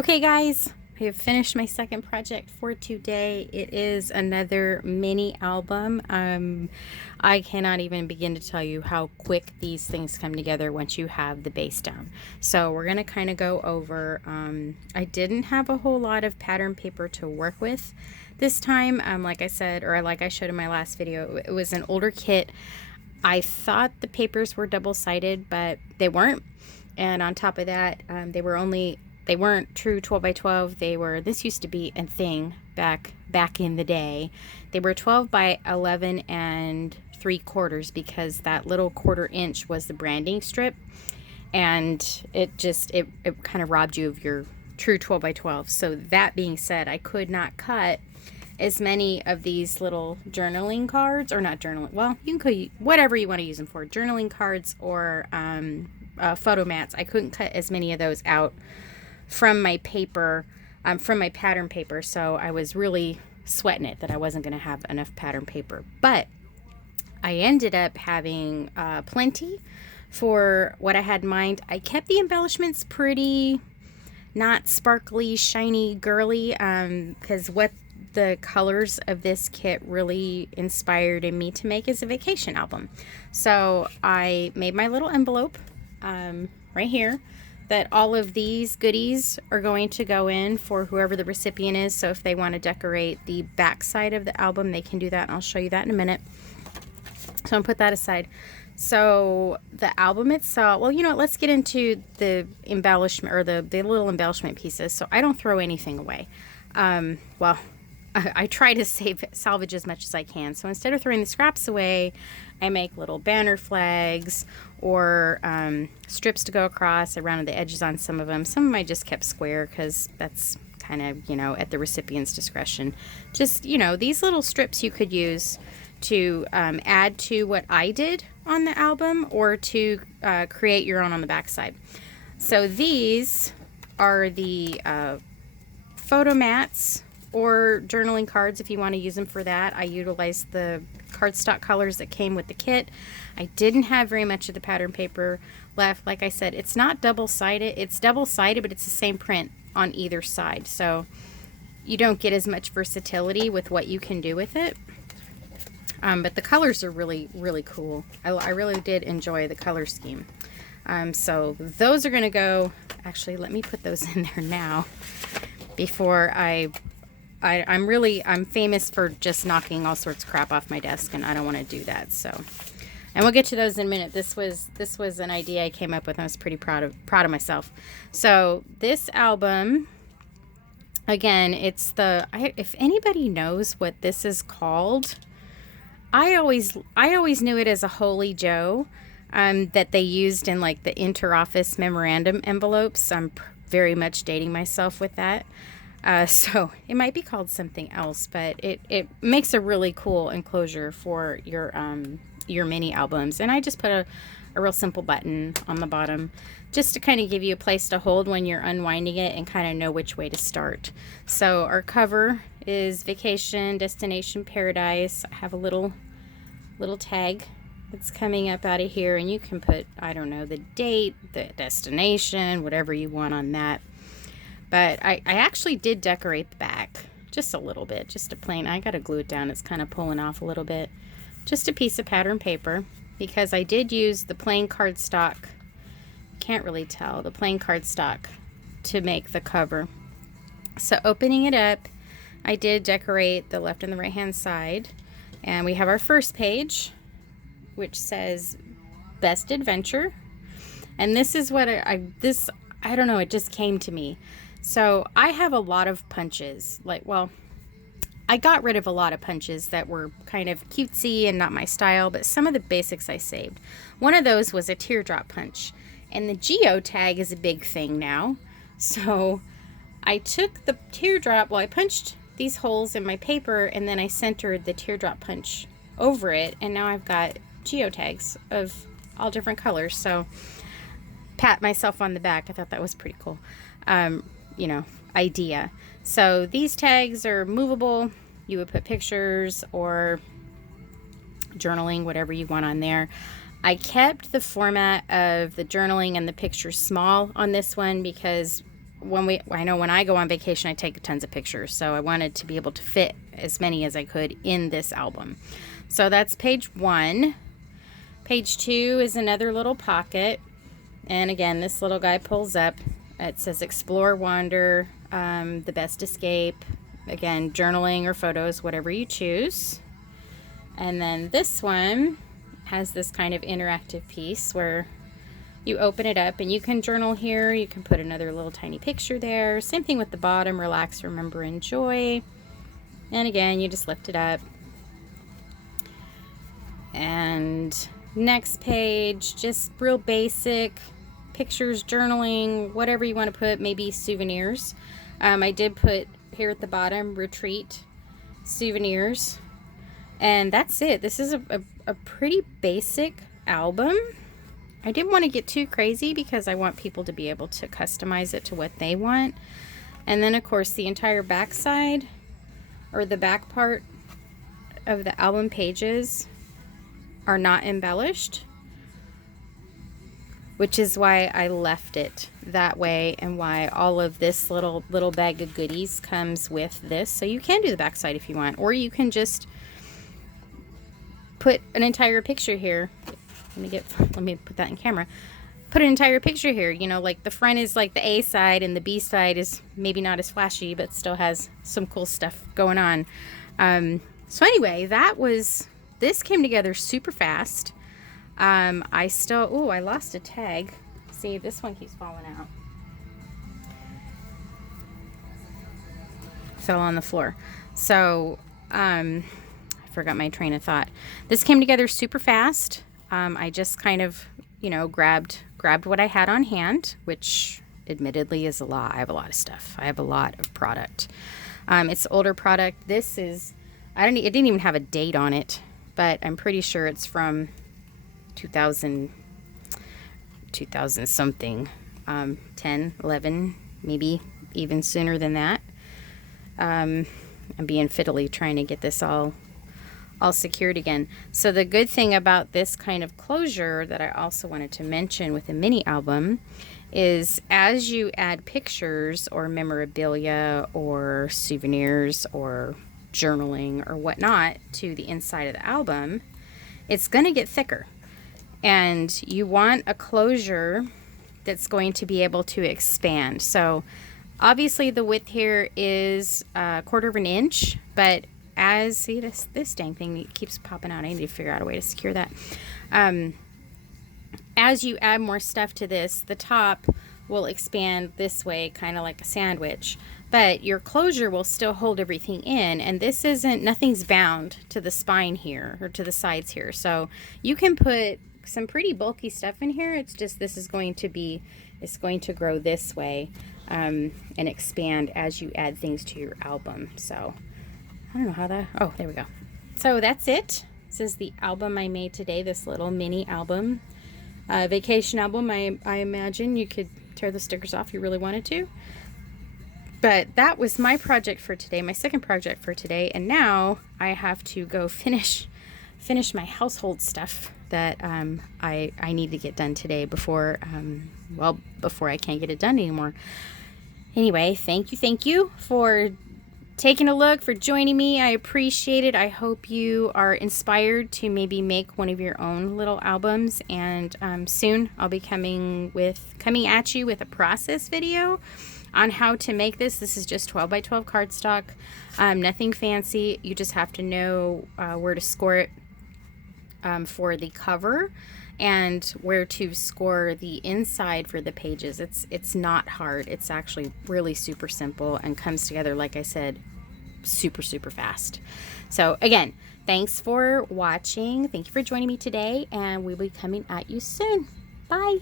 Okay guys, I have finished my second project for today. It is another mini album. I cannot even begin to tell you how quick these things come together once you have the base down. So we're going to kind of go over, I didn't have a whole lot of pattern paper to work with this time. Like I said, or like I showed in my last video, it was an older kit. I thought the papers were double-sided, but they weren't. And on top of that, they weren't true 12 by 12. This used to be a thing back in the day. They were 12 by 11 and 3/4 because that little 1/4 inch was the branding strip. And it kind of robbed you of your true 12 by 12. So that being said, I could not cut as many of these little journaling cards, or not journaling, well, you can cut whatever you want to use them for, journaling cards or photo mats. I couldn't cut as many of those out from my paper, from my pattern paper, so I was really sweating it that I wasn't going to have enough pattern paper. But I ended up having plenty for what I had in mind. I kept the embellishments pretty not sparkly, shiny, girly, because what the colors of this kit really inspired in me to make is a vacation album. So I made my little envelope right here that all of these goodies are going to go in for whoever the recipient is. So if they want to decorate the back side of the album, they can do that, and I'll show you that in a minute. So I'll put that aside. So the album itself, well, let's get into the embellishment, or the little embellishment pieces. So I don't throw anything away. Well, I try to salvage as much as I can. So instead of throwing the scraps away, I make little banner flags or strips to go across. I rounded the edges on some of them. Some of them I just kept square because that's kind of, at the recipient's discretion. Just, these little strips you could use to add to what I did on the album, or to create your own on the backside. So these are the photo mats or journaling cards if you want to use them for that. I utilized the cardstock colors that came with the kit. I didn't have very much of the pattern paper left. Like I said, it's not double-sided. It's double-sided, but it's the same print on either side. So you don't get as much versatility with what you can do with it. But the colors are really, really cool. I really did enjoy the color scheme. So those are going to go, actually, let me put those in there now before I'm famous for just knocking all sorts of crap off my desk, and I don't want to do that. So, and we'll get to those in a minute. This was an idea I came up with. I was pretty proud of myself. So this album, again, if anybody knows what this is called, I always knew it as a Holy Joe that they used in like the interoffice memorandum envelopes. I'm very much dating myself with that. So it might be called something else, but it makes a really cool enclosure for your mini albums. And I just put a real simple button on the bottom just to kind of give you a place to hold when you're unwinding it and kind of know which way to start. So our cover is Vacation Destination Paradise. I have a little tag that's coming up out of here, and you can put, I don't know, the date, the destination, whatever you want on that. But I actually did decorate the back just a little bit, just a plain, I gotta glue it down, it's kind of pulling off a little bit. Just a piece of pattern paper, because I did use the plain cardstock, can't really tell, the plain cardstock to make the cover. So opening it up, I did decorate the left and the right hand side, and we have our first page, which says Best Adventure. And this is what I don't know, it just came to me. So I have a lot of punches, I got rid of a lot of punches that were kind of cutesy and not my style, but some of the basics I saved. One of those was a teardrop punch, and the geotag is a big thing now. So I took the teardrop, I punched these holes in my paper, and then I centered the teardrop punch over it, and now I've got geotags of all different colors. So pat myself on the back. I thought that was pretty cool. Idea. So these tags are movable. You would put pictures or journaling, whatever you want on there. I kept the format of the journaling and the pictures small on this one because I know when I go on vacation, I take tons of pictures. So I wanted to be able to fit as many as I could in this album. So that's page 1. Page 2 is another little pocket. And again, this little guy pulls up. It says explore, wander, the best escape. Again, journaling or photos, whatever you choose. And then this one has this kind of interactive piece where you open it up and you can journal here. You can put another little tiny picture there. Same thing with the bottom, relax, remember, enjoy. And again, you just lift it up. And next page, just real basic pictures, journaling, whatever you want to put, maybe souvenirs. I did put here at the bottom, retreat, souvenirs. And that's it. This is a pretty basic album. I didn't want to get too crazy because I want people to be able to customize it to what they want. And then, of course, the entire back side, or the back part of the album pages, are not embellished, which is why I left it that way, and why all of this little bag of goodies comes with this. So you can do the back side if you want, or you can just put an entire picture here. Let me put that in camera. Put an entire picture here. You know, like the front is like the A side and the B side is maybe not as flashy, but still has some cool stuff going on. So anyway, this came together super fast. I lost a tag. See, this one keeps falling out. Fell on the floor. So, I forgot my train of thought. This came together super fast. I just kind of, grabbed what I had on hand, which admittedly is a lot. I have a lot of stuff. I have a lot of product. It's older product. This is, it didn't even have a date on it, but I'm pretty sure it's from 2000 something, 10, 11, maybe even sooner than that. I'm being fiddly trying to get this all secured again. So the good thing about this kind of closure that I also wanted to mention with a mini album is as you add pictures or memorabilia or souvenirs or journaling or whatnot to the inside of the album, it's going to get thicker. And you want a closure that's going to be able to expand. So obviously the width here is 1/4 of an inch, but see this dang thing keeps popping out. I need to figure out a way to secure that. As you add more stuff to this, the top will expand this way, kind of like a sandwich, but your closure will still hold everything in. And this nothing's bound to the spine here or to the sides here. So you can put some pretty bulky stuff in here. It's just, it's going to grow this way, and expand as you add things to your album. So I don't know how there we go. So that's it. This is the album I made today, this little mini album. Vacation album. I imagine you could tear the stickers off if you really wanted to. But that was my project for today, my second project for today. And now I have to go finish my household stuff that I need to get done today before I can't get it done anymore. Anyway, thank you for taking a look, for joining me. I appreciate it. I hope you are inspired to maybe make one of your own little albums. And soon I'll be coming at you with a process video on how to make this. This is just 12 by 12 cardstock. Nothing fancy. You just have to know where to score it for the cover and where to score the inside for the pages. It's not hard. It's actually really super simple and comes together, like I said, super fast. So again, thanks for watching. Thank you for joining me today, and we'll be coming at you soon. Bye.